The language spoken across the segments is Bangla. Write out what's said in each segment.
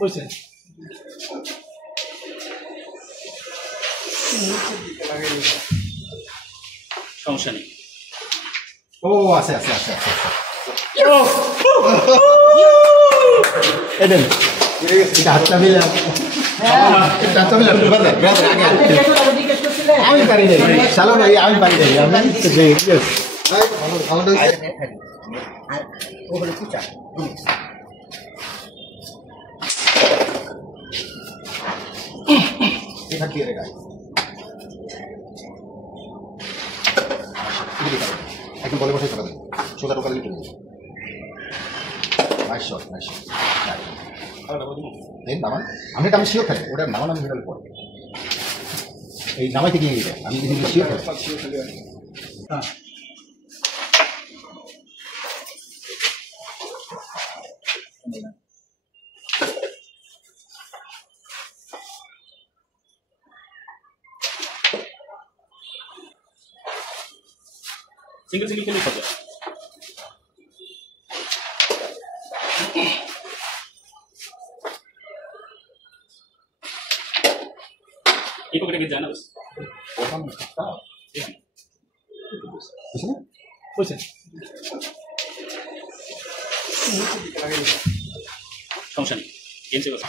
বুঝছেন সমস্যা নেই। ও আছে আছে আছে আছে এদেন হাতটা মিলে হাতটা মিলে আমি পারি নাই সালো ভাই আমি পারি নাই আমি একদম বলে বসে চলে সোজা টোকা দিলে চলে নাইস শট নাইস শট নামান আমি এটা আমি শিওর খাই ওটা নামান আমি ভিড়াল পরে এই নামাইতে গিয়ে যায় আমি কিন্তু শিওর খাই সিঙ্গেল সিঙ্গেল খেলে হবে। এই পকেটে গিয়ে জানা বুঝছেন সমস্যা নেই গেম সেভ আছে।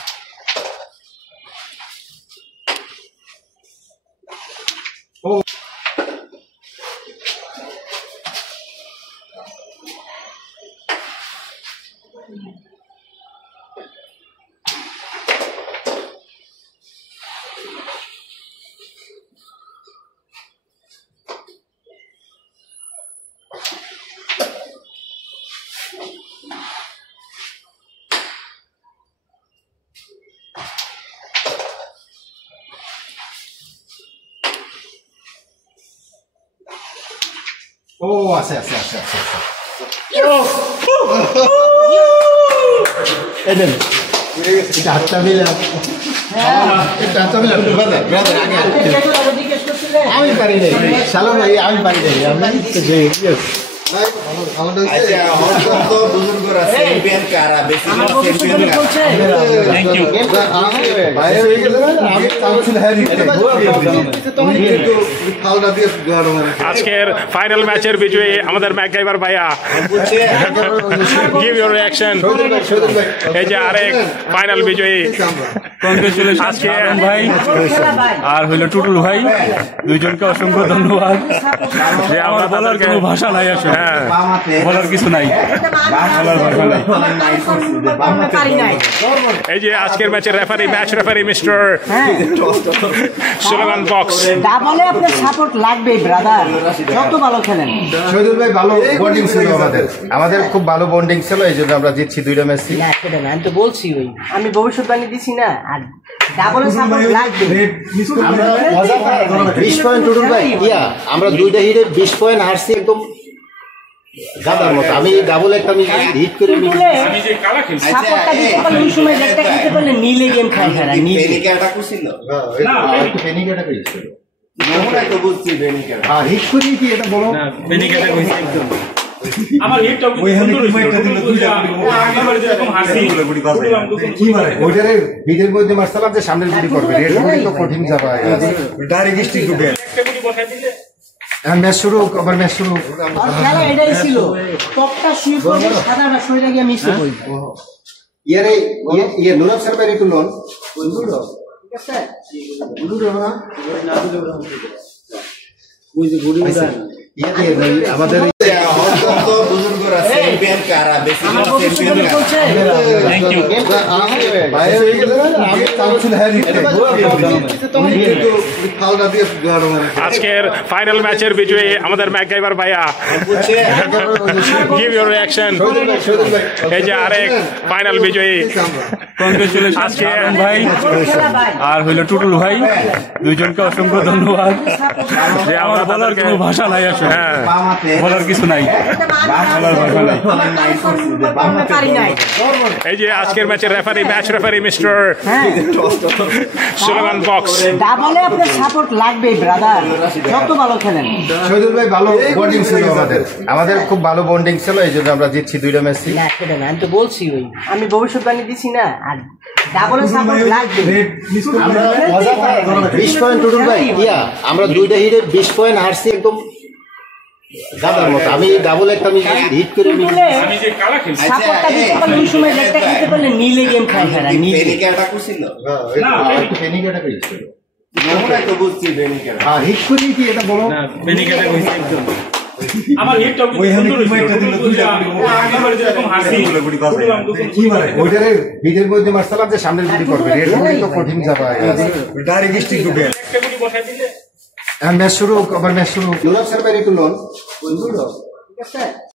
ও আছে আছে আছে আছে এদেন হাতটা মিলে হাতটা মিলে আমি পারি নাই সালো ভাই আমি পারি নাই আমি আজকের ফাইনাল ম্যাচের বিজয়ী আমাদের ম্যাকগাইভার ভাইয়া। Give your reaction. এই যে আরেক ফাইনাল বিজয়ী আজকে ভাই আর হইলো টুটুল ভাই, দুইজনকে অসংখ্য ধন্যবাদ। যে আমরা বলার কোনো ভাষা নাই আসলে, বলার কিছু নাই, বলার ভাষা নাই। এই যে আজকের ম্যাচের referee, match referee mister Suleman Bux. ডাবলে আপনার সাপোর্ট লাগবে ব্রাদার, যত ভালো খেলেন। শহীদুল ভাই ভালো বন্ডিং ছিল আমাদের খুব ভালো বন্ডিং ছিল, এই জন্য আমরা জিতছি দুইটা ম্যাচ। না সেটা না, আমি তো বলছি ওই আমি ভবিষ্যৎবাণী দিছি না, আর ডাবলে সাপোর্ট লাগবে। আমরা 20 পয়েন্ট টুটুল ভাই আমরা দুইটা হিটে 20 পয়েন্ট হারছি একদম গাদার মতো। আমি ডাবল একটা আমি হিট করে আমি যে কালা খেলছি সাপোর্টটা দিতে পারলে ওই সময় একটা খেলতে পারলে নিলে গেম খায় খেলা নিলে। পেনিকাটা কইছিল না পেনিকাটা কইছিল আমরা তো বুঝছি পেনিকাটা হ্যাঁ হিট করি কি এটা বলো না পেনিকাটা কইছে একদম আমার হিটটা ওই সুন্দর হইছে আমরা যেরকম হাসি কি মারে ওইটারে ভিডিওর মধ্যে মারছিলাম যে সামনের গুলি করবে রেড গুলি তো কঠিন যাবে ডাইরেক্ট স্টিক ঢুকে একটা গুলি বসাই দিলে ম্যাচ শুরু আবার ম্যাচ শুরু আর খেলা এটাই ছিল, টপটা শুয়ে পড়বে, সাদাটা সরে গিয়ে মিশে পড়বে। ইয়ারে ইয়ে নুরাব স্যার বাইরে তুলন বন্ধুরা ঠিক আছে বন্ধুরা না দিলে ওই যে গুড়ি উড়ান আমাদের বুজুর্গরা চ্যাম্পিয়ন কারা বেশি চ্যাম্পিয়ন থ্যাংক ইউ ভাই হয়ে গেল না আমি কাউন্সিল হ্যারি ফাউলটা দিয়ে গাড় মারে। আজকের ফাইনাল ম্যাচের বিজয়ী আমাদের ম্যাকগাইভার ভাইয়া। Give your reaction. এই যে আরেক ফাইনাল বিজয়ী আজকে ভাই আর হইলো টুটুল ভাই, দুইজনকে অসংখ্য ধন্যবাদ। যে আমরা বলার কোনো ভাষা নাই আসলে, বলার কিছু নাই, বলার ভাষা নাই। এই যে আজকের ম্যাচের referee, match referee mister Suleman Bux. ডাবলে আপনার সাপোর্ট লাগবে ব্রাদার, যত ভালো খেলেন। শহীদুল ভাই ভালো বন্ডিং ছিল আমাদের খুব ভালো বন্ডিং ছিল, এই জন্য আমরা জিতছি দুইটা ম্যাচ। না সেটা না, আমি তো বলছি ওই আমি ভবিষ্যৎবাণী দিছি না, আর ডাবলের সাপোর্ট লাগবে। আমরা মজা পাই 20 পয়েন্ট টুটুল ভাই ইয়া আমরা দুইটা হিটে 20 পয়েন্ট হারছি একদম গাদার মতো। আমি ডাবল একটা আমি হিট করে নি টুটুলে আমি যে কালা খেলছি সাপোর্টটা দিতে পারলে ওই সময় রেডটা খেলতে পারলে নীলে গেম খায় খেলা নীলে। না ফেনিকাটা কইছিল হ্যাঁ হিট করি কি এটা বলো আমার হিটটা সুন্দর হয়েছিল আমার যেরকম হাসি ওইটারে ভিজের মধ্যে মারছিলাম যে সামনের গুলি করবে রেড গুলি তো কঠিন যাবে ডাইরেক্ট স্টিক ঢুকে একটা গুলি বসাই দিলে ম্যাচ শুরু আবার ম্যাচ শুরু ইউরোপ সার্ভারি টু লোন ঠিক আছে।